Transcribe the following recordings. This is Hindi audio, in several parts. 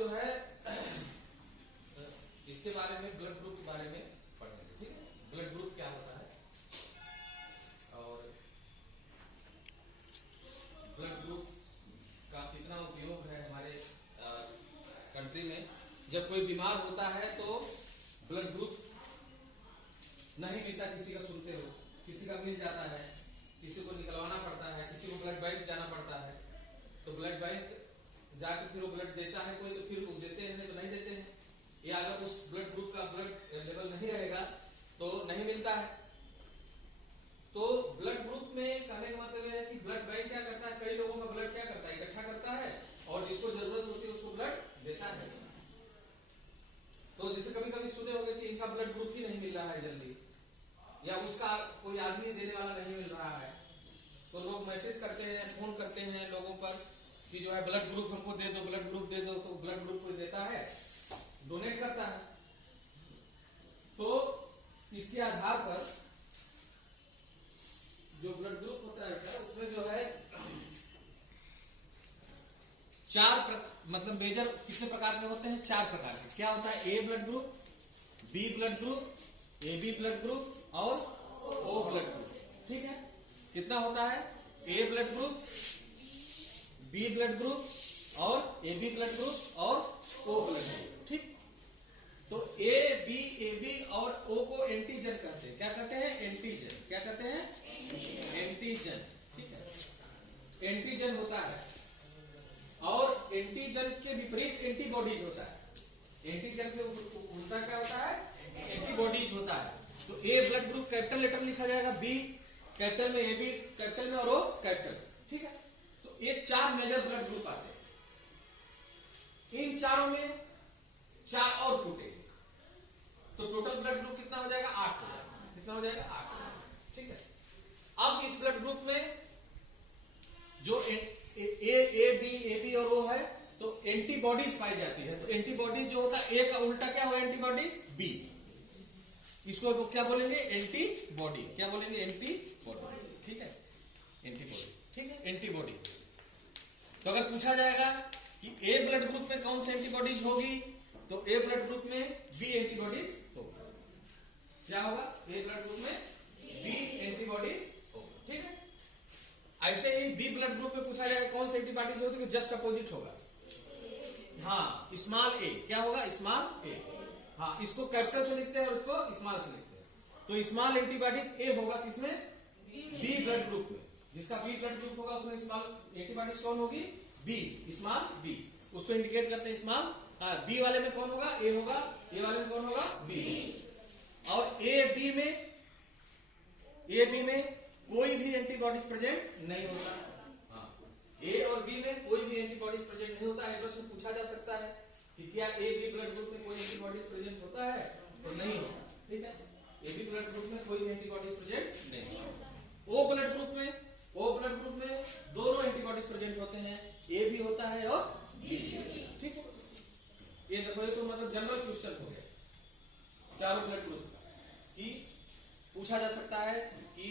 जो है इसके बारे में, ब्लड ग्रुप के बारे में पढ़ेंगे। ठीक है, ब्लड ग्रुप क्या होता है और ब्लड ग्रुप का कितना उपयोग है हमारे कंट्री में। जब कोई बीमार होता है तो ब्लड ग्रुप नहीं मिलता, किसी का सुनते हो, किसी का मिल जाता है, किसी को निकलवाना पड़ता है, किसी को ब्लड बैंक जाना पड़ता है, तो ब्लड बैंक जाकर फिर वो ब्लड देता है कोई, तो फिर वो देते हैं, तो नहीं देते हैं। या अगर उस ब्लड ग्रुप का ब्लड लेवल नहीं रहेगा तो नहीं मिलता है। तो ब्लड ग्रुप में कहने का मतलब है कि ब्लड बैंक क्या करता है, कई लोगों का ब्लड क्या करता है, इकट्ठा करता है और जिसको जरूरत होती है उसको ब्लड देता है। तो जैसे कभी कभी सुने होंगे कि इनका ब्लड ग्रुप ही नहीं मिल रहा है जल्दी, या उसका कोई आदमी देने वाला नहीं मिल रहा है, तो लोग मैसेज करते हैं, फोन करते हैं लोगों पर कि जो है ब्लड ग्रुप हमको दे दो, ब्लड ग्रुप दे दो। तो ब्लड ग्रुप कोई देता है, डोनेट करता है। तो इसके आधार पर जो ब्लड ग्रुप होता है उसमें जो है मतलब मेजर कितने प्रकार के होते हैं, 4 प्रकार के। क्या होता है, A blood group, B blood group, A B blood group और ओ ब्लड ग्रुप। ठीक है, कितना होता है, A blood group, B blood group और ए बी ब्लड ग्रुप और ओ ब्लड ग्रुप। ठीक, तो ए बी और ओ को एंटीजन कहते हैं। क्या कहते हैं, एंटीजन। क्या कहते हैं, एंटीजन। ठीक है, एंटीजन होता है और एंटीजन के विपरीत एंटीबॉडीज होता है। एंटीजन के उल्टा क्या होता है, एंटीबॉडीज होता है। तो ए ब्लड ग्रुप कैपिटल लेटर में लिखा जाएगा, बी कैपिटल में, ए बी कैपिटल में और ओ कैपिटल। ठीक है, तो ये 4 मेजर ब्लड ग्रुप आते हैं। इन चारों में 4 और टूटे, तो टोटल ब्लड ग्रुप कितना हो जाएगा, 8 हो जाएगा। कितना हो जाएगा, 8। ठीक है, अब इस ब्लड ग्रुप में जो ए बी और ओ है तो एंटीबॉडीज पाई जाती है। तो एंटीबॉडीज जो होता है, ए का उल्टा क्या हुआ, एंटीबॉडी, बी। इसको क्या बोलेंगे, एंटीबॉडी। क्या बोलेंगे, एंटीबॉडी। ठीक है, एंटीबॉडी। ठीक है, एंटीबॉडी। तो अगर पूछा जाएगा कि ए ब्लड ग्रुप में कौन सी एंटीबॉडीज होगी, तो ए ब्लड ग्रुप में बी एंटीबॉडीज होगा। क्या होगा, ए ब्लड ग्रुप में बी एंटीबॉडीज होगा। ठीक है, ऐसे ही बी ब्लड ग्रुप में पूछा जाएगा कौन सी एंटीबॉडीज होगी, जस्ट अपोजिट होगा। हाँ, स्मॉल ए। क्या होगा, स्मॉल ए। हाँ, इसको कैपिटल से लिखते हैं और इसको स्मॉल से लिखते हैं। तो स्मॉल एंटीबॉडीज ए होगा किसमें, बी ब्लड ग्रुप में। जिसका बी ब्लड ग्रुप होगा उसमें स्मॉल एंटीबॉडीज कौन होगी, बी, स्मॉल बी। उसको इंडिकेट करते हैं स्मॉल। बी वाले में कौन होगा, ए होगा, ए वाले में कौन होगा, बी। और ए बी में कोई भी एंटीबॉडीज प्रेजेंट नहीं होता। हाँ, ए और बी में कोई भी एंटीबॉडीज प्रेजेंट नहीं होता है। प्रश्न पूछा जा सकता है कि क्या ए बी ब्लड ग्रुप में कोई एंटीबॉडीज प्रेजेंट होता है, तो नहीं होता। ठीक है, ए बी ब्लड ग्रुप में कोई भी एंटीबॉडीज प्रेजेंट नहीं होता। ओ ब्लड ग्रुप में दोनों एंटीबॉडीज प्रेजेंट होते हैं, ए भी होता है और बी भी होता है। ठीक है, ये देखो, इसको मतलब जनरल क्वेश्चन हो गया चारों ब्लड ग्रुप की। पूछा जा सकता है कि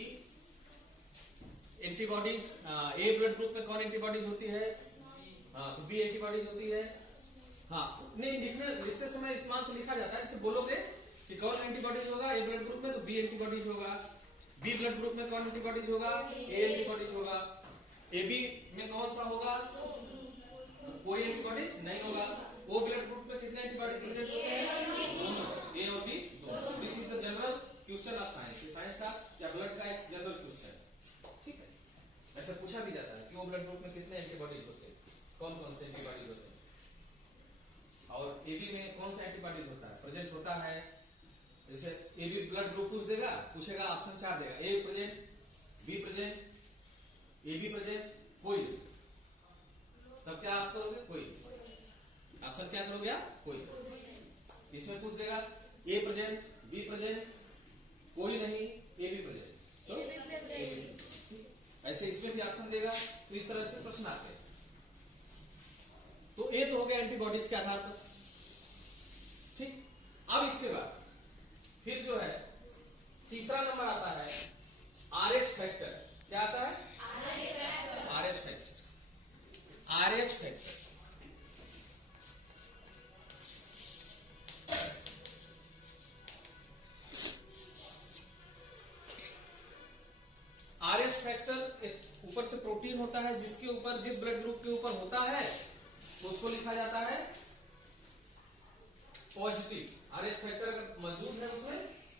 एंटीबॉडीज ए ब्लड ग्रुप में कौन एंटीबॉडीज होती है, हाँ तो बी एंटीबॉडीज होती है। हाँ, नहीं लिखते समय स्मॉल से लिखा जाता है। जैसे बोलोगे कि कौन एंटीबॉडीज होगा ए ब्लड ग्रुप में, तो बी एंटीबॉडीज होगा। बी ब्लड ग्रुप में कौन एंटीबॉडीज होगा, ए एंटीबॉडीज होगा। ए बी में कौन सा होगा, कोई एंटीबॉडीज नहीं होगा। ओ ब्लड ग्रुप में कितने एंटीबॉडीज प्रेजेंट होते हैं, दोनों, ए और बी दोनों। This is the general question of science. Science का या ब्लड का एक जनरल क्वेश्चन। ठीक है, ऐसा पूछा भी जाता है कि ओ ब्लड ग्रुप में कितने एंटीबॉडीज होते हैं, कौन कौन से एंटीबॉडीज होते हैं, और ए बी में कौन सा एंटीबॉडीज होता है, प्रेजेंट होता है। जैसे ए बी ब्लड ग्रुप पूछेगा, ऑप्शन 4 देगा, A present, B present, A B present, कोई नहीं। तब क्या आप करोगे, कोई। ऑप्शन क्या करोगे आप, कोई। इसमें पूछ देगा ए प्रेजेंट, बी प्रेजेंट, कोई नहीं, ए बी प्रेजेंट, तो ऐसे इसमें भी ऑप्शन देगा। तो इस तरह से प्रश्न आते हैं। तो ए तो हो गया एंटीबॉडीज के आधार पर। ठीक, अब इसके बाद फिर जो है तीसरा नंबर आता है आरएच फैक्टर। क्या आता है, आरएच फैक्टर। आरएच फैक्टर होता है जिसके ऊपर, जिस ब्लड ग्रुप के ऊपर होता है उसको लिखा जाता है पॉजिटिव। आरएच फैक्टर अगर मौजूद है उसमें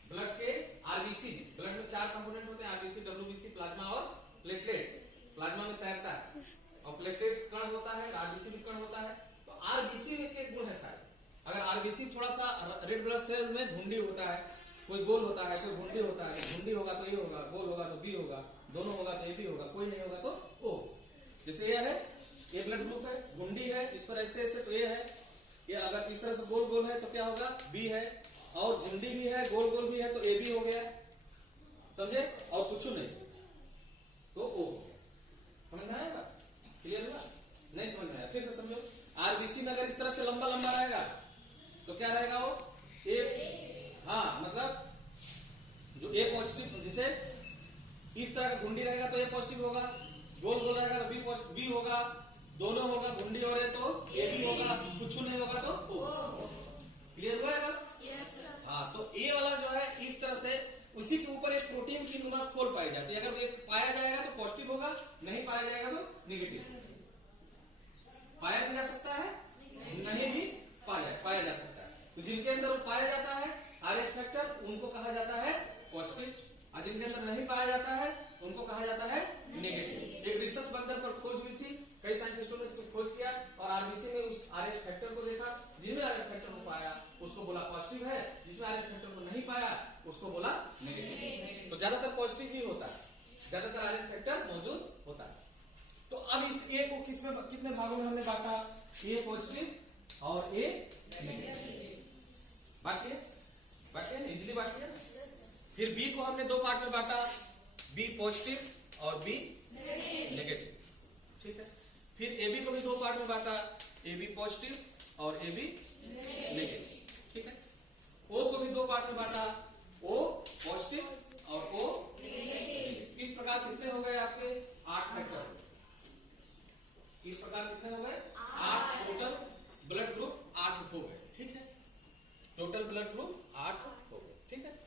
ब्लड के आरबीसी में, ब्लड में 4 कंपोनेंट होते हैं, आरबीसी, डब्ल्यूबीसी, प्लाज्मा और प्लेटलेट्स। प्लाज्मा में तैरता है और प्लेटलेट्स कण होता है, आरबीसी भी कण होता है। तो आरबीसी में के गुण है सारे। अगर आरबीसी थोड़ा सा रेड ब्लड सेल में घुंडी होता है, कोई गोल होता है, कोई घुंडी होता है, घुंडी होगा तो ए होगा, गोल होगा तो बी होगा, दोनों होगा तो ए बी होगा, कोई नहीं होगा तो ओ। जैसे ये है, ये ब्लड ग्रुप है, घुंडी है, इस पर ऐसे ऐसे तो ए है, ये अगर इस तरह से गोल गोल है तो क्या होगा, बी है, और घुंडी भी है, गोल गोल भी है तो ए बी हो गया, समझे, और कुछ नहीं तो ओ। समझ में आएगा? क्लियर हुआ? नहीं समझ में आया फिर से समझो। आरबीसी में अगर इस तरह से लंबा लंबा रहेगा तो क्या रहेगा वो, ए, हाँ मतलब जो ए पॉजिटिव, जैसे इस तरह का घुंडी रहेगा तो ए पॉजिटिव होगा, गोल गोल रहेगा तो बी होगा, दोनों होगा, घुंडी हो रहे तो ए बी होगा, कुछ नहीं होगा तो ओ। क्लियर हुआ है? हाँ, तो ए वाला जो है इस तरह से उसी के ऊपर एक प्रोटीन की नुमा खोल पाई जाती है। अगर एक पाया जाएगा तो पॉजिटिव होगा, नहीं पाया जाएगा तो नेगेटिव। पाया भी जा सकता है, नहीं भी पाया जा सकता है। तो जिनके अंदर वो पाया जाता है आरएच फैक्टर, उनको कहा जाता है पॉजिटिव, और जिनके अंदर नहीं पाया जाता है उनको कहा जाता है नेगेटिव। एक रिसर्च बंदर पर खोज हुई थी, कई साइंटिस्टों ने इसको खोज किया और आरबीसी में उस आरएच फैक्टर को देखा, जिसमें आरएच फैक्टर को पाया उसको बोला पॉजिटिव है, जिसमें आरएच फैक्टर को नहीं पाया उसको बोला नेगेटिव। तो ज्यादातर पॉजिटिव ही होता है, ज्यादातर आरएच फैक्टर मौजूद होता है। तो अब इस ए को किसमें, कितने भागों में हमने बांटा, ए पॉजिटिव और ए नेगेटिव, बांटिए इजीली बांटिए। फिर बी को हमने 2 पार्ट में बांटा, बी पॉजिटिव और बी नेगेटिव, ठीक है। फिर ए बी को भी 2 पार्ट में बांटा, ए बी पॉजिटिव और ए बी नेगेटिव, ठीक है। ओ को भी 2 पार्ट में बांटा, ओ पॉजिटिव और ओ नेगेटिव। इस प्रकार कितने हो गए आपके 8 फैक्टर। इस प्रकार कितने हो गए 8 टोटल ब्लड ग्रुप 8 हो गए, ठीक है। टोटल ब्लड ग्रुप 8 हो गए, ठीक है।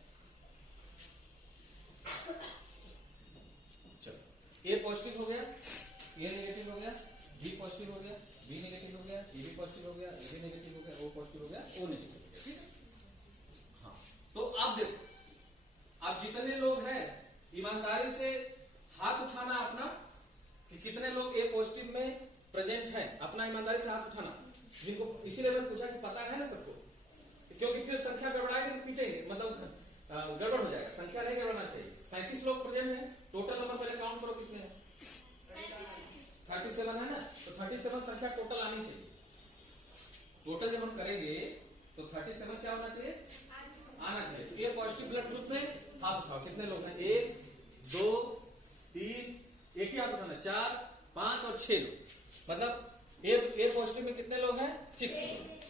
चलो, ए पॉजिटिव हो गया, ए नेगेटिव हो गया, बी पॉजिटिव हो गया, बी नेगेटिव हो गया, ए बी पॉजिटिव हो गया, ए बी नेगेटिव हो गया, ओ पॉजिटिव हो गया, ओ नेगेटिव हो गया, ठीक है। हाँ, तो अब देखो, अब जितने लोग हैं ईमानदारी से हाथ उठाना अपना कि कितने लोग ए पॉजिटिव में प्रेजेंट हैं, अपना ईमानदारी से हाथ उठाना। जिनको इसीलिए मैंने पूछा कि पता है ना सबको, क्योंकि फिर संख्या गड़बड़ाएगी तो पीटेंगे, मतलब गड़बड़ हो जाएगा, संख्या नहीं गड़बड़ना चाहिए। 37 लोग प्रेजेंट हैं, टोटल नंबर पहले काउंट करो कितने हैं, 37 है ना, तो 37 संख्या टोटल आनी चाहिए। टोटल जब हम करेंगे तो 37 क्या होना चाहिए, आना चाहिए। तो ए पॉजिटिव ब्लड ग्रुप में हाथ उठाओ, कितने लोग हैं, 1 2 3, एक ही हाथ उठाना, 4 5 और 6 लोग, मतलब ए पॉजिटिव में कितने लोग हैं, 6 लोग।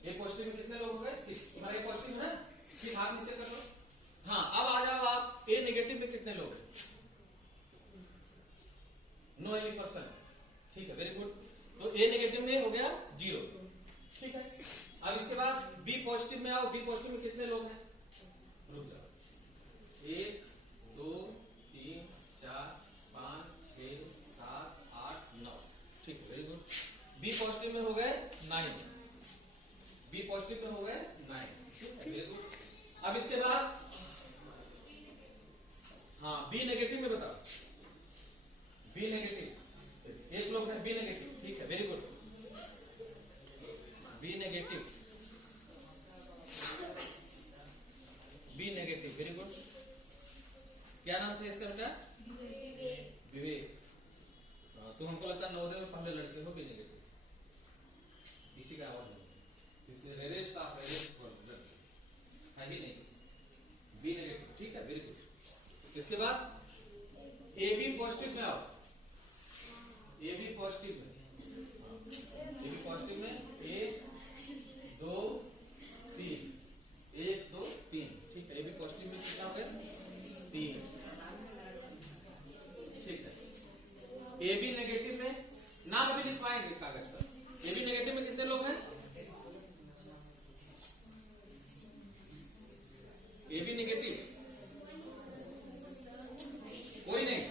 ए पॉजिटिव में कितने लोग हो गए, 6। तुम्हारे पॉजिटिव है, सिर्फ हाथ नीचे कर लो। हाँ, अब आ जाओ आप ए नेगेटिव में कितने लोग हैं, नो एनी पर्सन, ठीक है, वेरी गुड। तो ए नेगेटिव में हो गया 0, ठीक है। अब इसके बाद बी पॉजिटिव में आओ, बी पॉजिटिव में कितने लोग हैं, रुक जाओ, 1 2 3 4 5 6 7 8 9, ठीक है, वेरी गुड। बी पॉजिटिव में हो गए 9, बी पॉजिटिव में हो गए 9, ठीक है, वेरी गुड। अब इसके बाद हाँ, बी नेगेटिव में बताओ, बी नेगेटिव, एक लोग है बी नेगेटिव, ठीक है, very good. B negative, B negative, very good. क्या नाम था इसका बेटा, विवेक। तो हमको लगता है नवोदय में पहले लड़के हो बी नेगेटिव, इसी का आवाज रेरेश का है ही नहीं, बी नेगेटिव, ठीक है, वेरी गुड। इसके बाद ए बी पॉजिटिव में आओ, ए बी पॉजिटिव में, ए बी पॉजिटिव में 1 2 3, 1 2 3, ठीक है। ए बी पॉजिटिव में कितना हो गया, 3, ठीक है। ए बी नेगेटिव में नाम अभी लिखवाएंगे कागज पर। ए बी नेगेटिव में कितने लोग हैं, ए बी नेगेटिव कोई नहीं,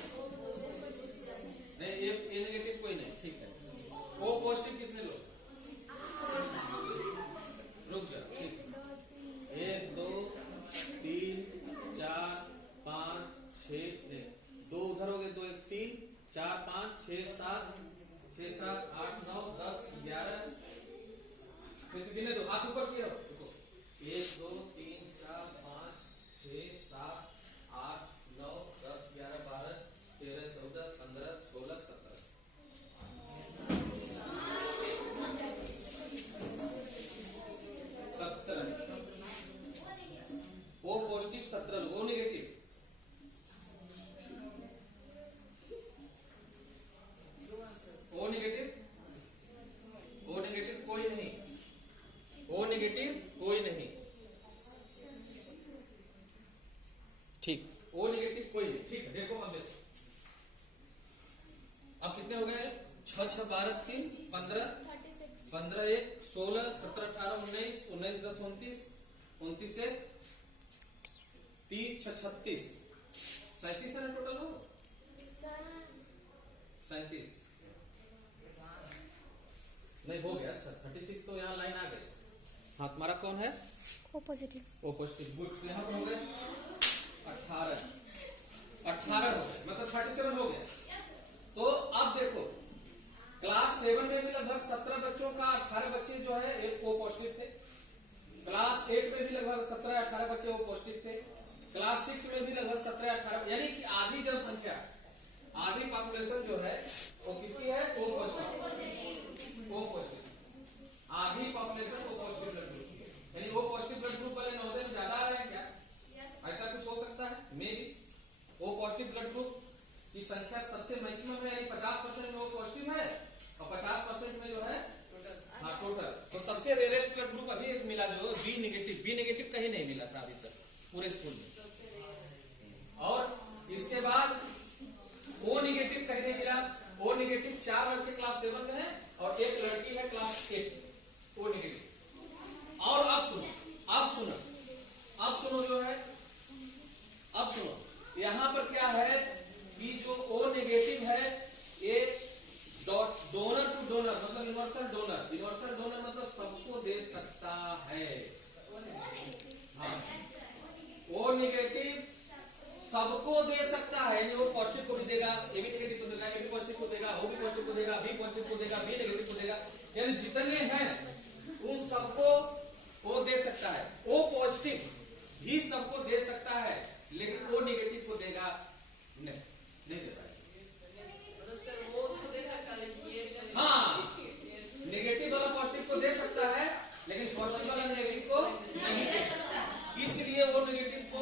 12 3 15 15 1 16 17 18 19 19 10 29 29 1 30 6 36 37 है ना टोटल हो 37 नहीं हो गया। अच्छा 36 तो यहाँ लाइन आ गई। हाँ तुम्हारा कौन है? O positive. O positive good. यहाँ पर हो गए 18 18 हो गए मतलब 37 हो गया। तो अब देखो क्लास 7 में भी लगभग 17 बच्चों का 18 बच्चे जो है एक ओ पॉजिटिव थे। क्लास 8 में भी लगभग 17-18 बच्चे ओ पॉजिटिव थे। क्लास 6 में भी लगभग 17-18 यानी कि आधी जनसंख्या आधी पॉपुलेशन जो है वो किसकी है? O positive. ओ पॉजिटिव आधी population O positive blood group की है। यानी ओ पॉजिटिव ब्लड ग्रुप वाले नवोदय ज्यादा आ रहे हैं क्या? ऐसा कुछ हो सकता है maybe. O positive blood group की संख्या सबसे मैक्सिमम है, यानी 50% में ओ पॉजिटिव है और 50% में जो है हाँ टोटल। तो सबसे रेयरेस्ट ब्लड ग्रुप अभी एक मिला जो बी नेगेटिव। बी नेगेटिव कहीं नहीं मिला था अभी तक पूरे स्कूल में। और इसके बाद ओ नेगेटिव कहीं नहीं मिला। ओ नेगेटिव 4 लड़के क्लास 7 में है और एक लड़की है क्लास 8 ओ नेगेटिव। और अब सुनो जो है अब सुनो यहां पर क्या है कि जो ओ नेगेटिव है ये डोनर टू डोनर मतलब यूनिवर्सल डोनर मतलब सबको दे सकता है। हाँ ओ नेगेटिव सबको दे सकता है, यानी वो पॉजिटिव को भी देगा, ए बी नेगेटिव को देगा, ए बी पॉजिटिव को देगा, ओ बी पॉजिटिव को देगा, बी पॉजिटिव को देगा, बी नेगेटिव को देगा, यानी जितने हैं उन सबको वो दे सकता है। ओ पॉजिटिव भी सबको दे सकता है लेकिन ओ नेगेटिव को देगा नहीं दे पाएगा। हाँ नेगेटिव वाला पॉजिटिव को दे सकता है लेकिन पॉजिटिव वाला नेगेटिव को नहीं दे सकता। इसलिए वो नेगेटिव को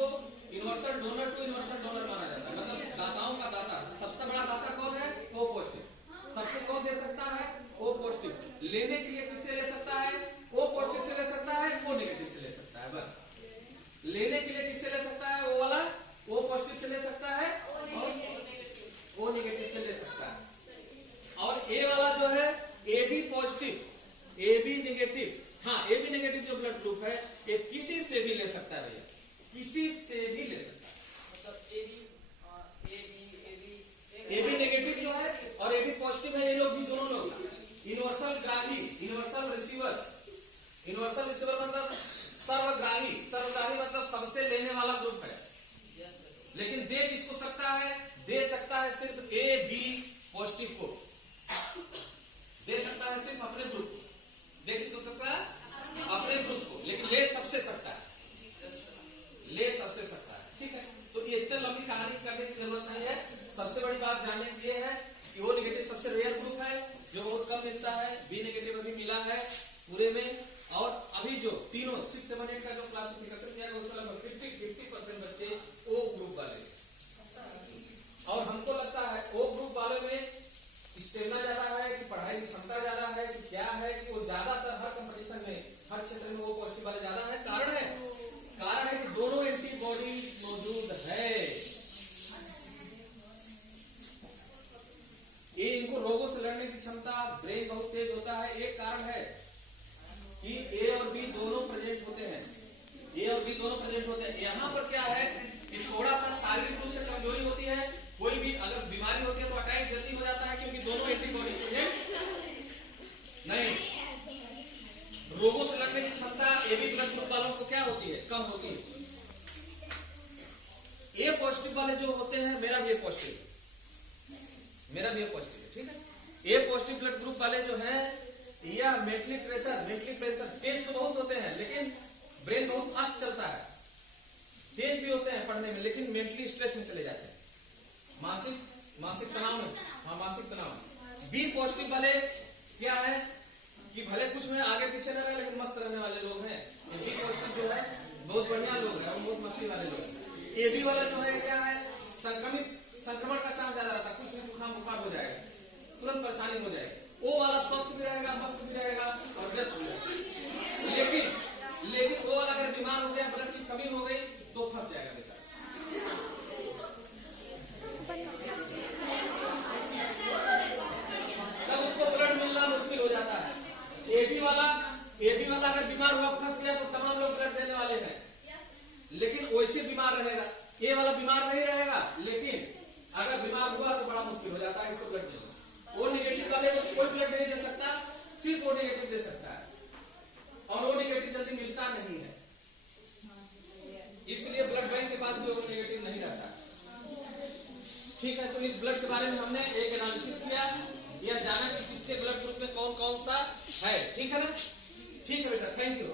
universal donor to universal donor माना जाता है। मतलब दाताओं का दाता सबसे बड़ा दाता कौन है? O positive. सबको कौन दे सकता है? O positive. लेने के लिए किससे ले सकता है? ओ पॉजिटिव से ले सकता है, ओ नेगेटिव से ले सकता है। बस लेने के लिए किससे ले सकता है? वो वाला ओ पॉजिटिव से ले सकता है और ओ नेगेटिव से ले सकता है। और ए वाला जो है A B positive A B negative. हाँ ए बी नेगेटिव जो ब्लड ग्रुप है ये किसी से भी ले सकता है भैया, किसी से भी ले सकता है। मतलब ए बी नेगेटिव जो है और ए बी पॉजिटिव है ये लोग भी दोनों लोग यूनिवर्सल ग्राही यूनिवर्सल रिसीवर मतलब सर्वग्राही मतलब सबसे लेने वाला ग्रुप है। लेकिन दे किसको सकता है? दे सकता है सिर्फ ए बी पॉजिटिव को, दे सकता है सिर्फ अपने ग्रुप को। दे किसको सकता है? अपने ग्रुप को। लेकिन ले सबसे सकता है, ले सबसे सकता है। ठीक है तो ये इतनी लंबी कहानी करने की जरूरत नहीं है। सबसे बड़ी बात जानने की ये है कि ओ नेगेटिव सबसे रेयर ग्रुप है जो बहुत कम मिलता है। बी नेगेटिव अभी मिला है पूरे में। और अभी जो तीनों 6, 7, 8 का जो क्लासिफिकेशन किया गया उसमें लगभग 50% बच्चे ओ ग्रुप वाले। और हमको लगता है ओ ग्रुप वाले में स्टेमिना ज्यादा है कि पढ़ाई की क्षमता ज्यादा है कि क्या है कि वो ज्यादातर हर कंपटीशन में हर क्षेत्र में वो पॉजिटिव वाले ज्यादा है। कारण है कि दोनों एंटीबॉडी मौजूद है। ये इनको रोगों से लड़ने की क्षमता, ब्रेन बहुत तेज होता है। एक कारण है कि ए और बी दोनों प्रेजेंट होते हैं। यहाँ पर क्या है कि थोड़ा सा शारीरिक रूप से कमजोरी होती है। कोई भी अगर बीमारी होती है तो अटैक जल्दी हो जाता है क्योंकि दोनों एंटीबॉडी प्रेजेंट नहीं। रोगों से लड़ने की क्षमता ए बी ब्लड ग्रुप वालों को क्या होती है? कम होती है। ए पॉजिटिव वाले जो होते हैं, मेरा भी ए पॉजिटिव है, ठीक है। ए पॉजिटिव ब्लड ग्रुप वाले जो हैं यह मेंटली प्रेशर तेज तो बहुत होते हैं लेकिन ब्रेन बहुत फास्ट चलता है, तेज भी होते हैं पढ़ने में लेकिन मेंटली स्ट्रेस में चले जाते हैं, मानसिक तनाव में। हाँ मानसिक तनाव। बी पॉजिटिव वाले क्या है कि भले कुछ में आगे पीछे न रहे लेकिन मस्त रहने वाले लोग हैं। बी पॉजिटिव जो है बहुत बढ़िया लोग हैं, बहुत मस्ती वाले लोग हैं। ए बी वाला जो है क्या है संक्रमण का चांस ज्यादा रहता है, कुछ भी जुकाम बुखार हो जाएगा, तुरंत परेशानी हो जाएगी। ओ वाला स्वस्थ भी रहेगा, मस्त भी रहेगा और व्यस्त भी रहेगा। लेकिन वो वाला अगर बीमार हो गया, ब्लड की कमी हो गई तो फंस जाएगा बेचारा। तब उसको अगर बीमार हुआ तो बड़ा मुश्किल हो जाता है इसको ब्लड देना। ओ नेगेटिव वाले को कोई ब्लड नहीं दे सकता, सिर्फ ओ नेगेटिव दे सकता है, और ओ नेगेटिव जल्दी मिलता नहीं है, इसलिए ब्लड बैंक के पास भी ओ नेगेटिव नहीं रहता। ठीक है, तो इस ब्लड के बारे में हमने एक एनालिसिस किया, यह जाना कि किसके ब्लड ग्रुप में कौन कौन सा है। ठीक है ना? ठीक है बेटा, थैंक यू।